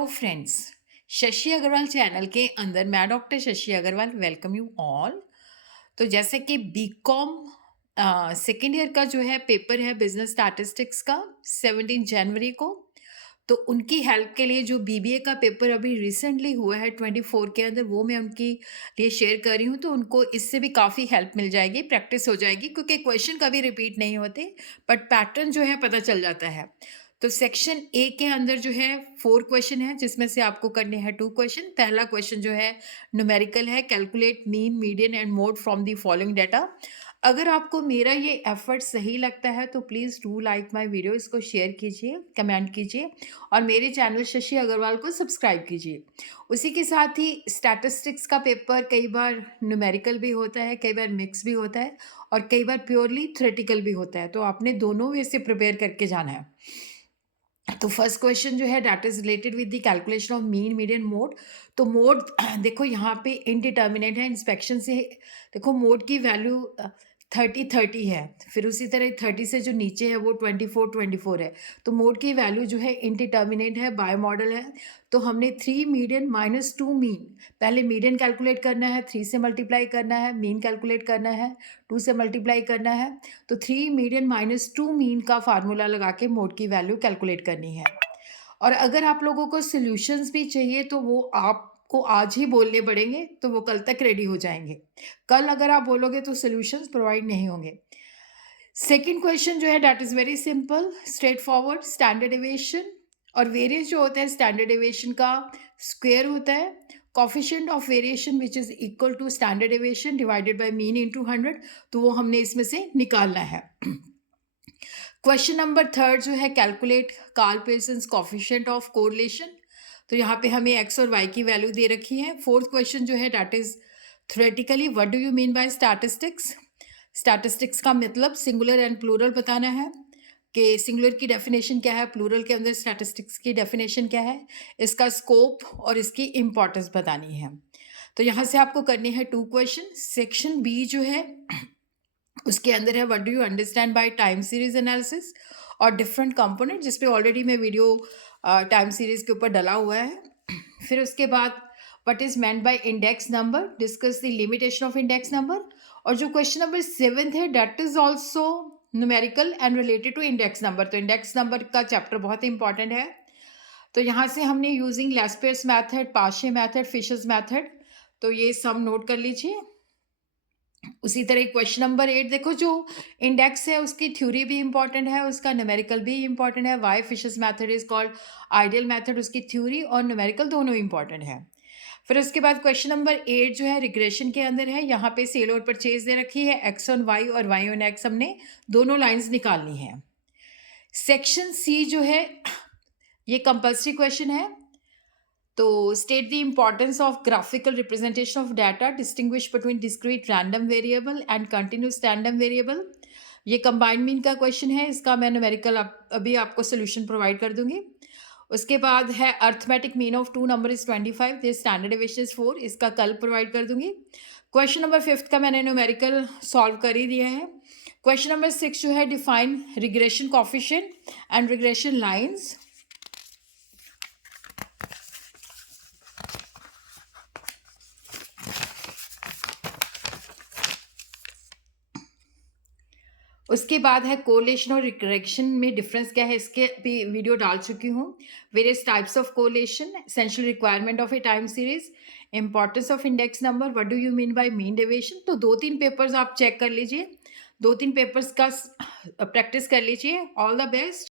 Hello friends. Shashi Agarwal channel के अंदर मैं doctor Shashi Agarwal welcome you all. तो जैसे कि बीकॉम सेकेंड ईयर का जो है पेपर है बिजनेस स्टैटिस्टिक्स का 17 जनवरी को, तो उनकी हेल्प के लिए जो बीबीए का पेपर अभी रिसेंटली हुआ है 24 के अंदर, वो मैं उनकी लिए शेयर कर रही हूँ। तो उनको इससे भी काफ़ी हेल्प मिल जाएगी, प्रैक्टिस हो जाएगी, क्योंकि क्वेश्चन कभी रिपीट नहीं होते बट पैटर्न जो है पता चल जाता है। तो सेक्शन ए के अंदर जो है 4 क्वेश्चन है, जिसमें से आपको करने हैं 2 क्वेश्चन। पहला क्वेश्चन जो है न्यूमेरिकल है, calculate mean median and mode from the following data. अगर आपको मेरा ये एफर्ट सही लगता है तो please do like my video, इसको शेयर कीजिए, कमेंट कीजिए और मेरे चैनल शशि अग्रवाल को सब्सक्राइब कीजिए। उसी के साथ ही स्टैटिस्टिक्स का पेपर कई बार न्यूमेरिकल भी होता है, कई बार मिक्स भी होता है और कई बार प्योरली थ्योरेटिकल भी होता है, तो आपने दोनों वे से प्रिपेयर करके जाना है। तो फर्स्ट क्वेश्चन जो है that is related with the calculation of mean median mode. तो मोड देखो यहाँ पे इनडिटर्मिनेट है, इंस्पेक्शन से देखो मोड की वैल्यू 30 है, फिर उसी तरह 30 से जो नीचे है वो 24 है। तो मोड की वैल्यू जो है इनडिटर्मिनेट है, बाय मॉडल है। तो हमने 3 मीडियन माइनस 2 मीन, पहले मीडियन कैलकुलेट करना है, 3 से मल्टीप्लाई करना है, मीन कैलकुलेट करना है, 2 से मल्टीप्लाई करना है। तो 3 मीडियन माइनस 2 मीन का फार्मूला लगा के मोड की वैल्यू कैलकुलेट करनी है। और अगर आप लोगों को सॉल्यूशंस भी चाहिए तो वो आपको आज ही बोलने पड़ेंगे, तो वो कल तक रेडी हो जाएंगे। कल अगर आप बोलोगे तो सॉल्यूशंस प्रोवाइड नहीं होंगे। सेकंड क्वेश्चन जो है that is very simple, straightforward, standard deviation और वेरिएंस जो होता है स्टैंडर्ड डेविएशन का स्क्वायर होता है। Coefficient of variation which is equal to standard deviation divided by mean into 100, तो वो हमने इसमें से निकालना है। क्वेश्चन नंबर थर्ड जो है calculate Karl Pearson's coefficient of correlation. तो यहाँ पे हमें एक्स और वाई की वैल्यू दे रखी है। फोर्थ क्वेश्चन जो है that is theoretically what do you mean by statistics. Statistics का मतलब सिंगुलर एंड प्लूरल बताना है कि सिंगुलर की डेफिनेशन क्या है, प्लूरल के अंदर स्टैटिस्टिक्स की डेफिनेशन क्या है, इसका स्कोप और इसकी इम्पोर्टेंस बतानी है। तो यहाँ से आपको करने हैं 2 क्वेश्चन। सेक्शन बी जो है उसके अंदर है what do you understand by time series analysis और डिफरेंट कंपोनेंट, जिस पे ऑलरेडी मैं वीडियो टाइम सीरीज के ऊपर डला हुआ है। फिर उसके बाद what is meant by index number, discuss the limitation of index number. और जो क्वेश्चन नंबर 7 है that is also numerical and related to index number. तो इंडेक्स नंबर का चैप्टर बहुत इंपॉर्टेंट है। तो यहाँ से हमने using Laspeyres method, Paasche method, Fisher's method, तो ये सम नोट कर लीजिए। उसी तरह क्वेश्चन नंबर 8 देखो, जो इंडेक्स है उसकी थ्योरी भी इंपॉर्टेंट है, उसका न्यूमेरिकल भी इंपॉर्टेंट है। Why Fisher's method is called ideal method, उसकी थ्योरी और न्यूमेरिकल दोनों इंपॉर्टेंट है। फिर उसके बाद क्वेश्चन नंबर 8 जो है रिग्रेशन के अंदर है। यहाँ पे सेल और परचेज दे रखी है, एक्स ऑन वाई और वाई ऑन एक्स, हमने दोनों लाइंस निकालनी है। सेक्शन सी जो है ये कंपल्सरी क्वेश्चन है। तो state the importance of graphical representation of data, distinguish between discrete random variable and continuous random variable. ये कंबाइंड मीन का क्वेश्चन है, इसका मैं न्यूमेरिकल अभी आपको सोल्यूशन प्रोवाइड कर दूंगी। उसके बाद है arithmetic mean of 2 number is 25, this standard deviation is 4, इसका कल प्रोवाइड कर दूंगी। क्वेश्चन नंबर 5 का मैंने न्यूमेरिकल सॉल्व कर ही दिया है। क्वेश्चन नंबर 6 जो है define regression coefficient and regression lines. उसके बाद है कोरिलेशन और रिग्रेशन में डिफरेंस क्या है, इसके भी वीडियो डाल चुकी हूँ। Various types of correlation, essential requirement of A time series, importance of index number, what do you mean by mean deviation. तो 2-3 पेपर्स आप चेक कर लीजिए, 2-3 पेपर्स का प्रैक्टिस कर लीजिए। All the best.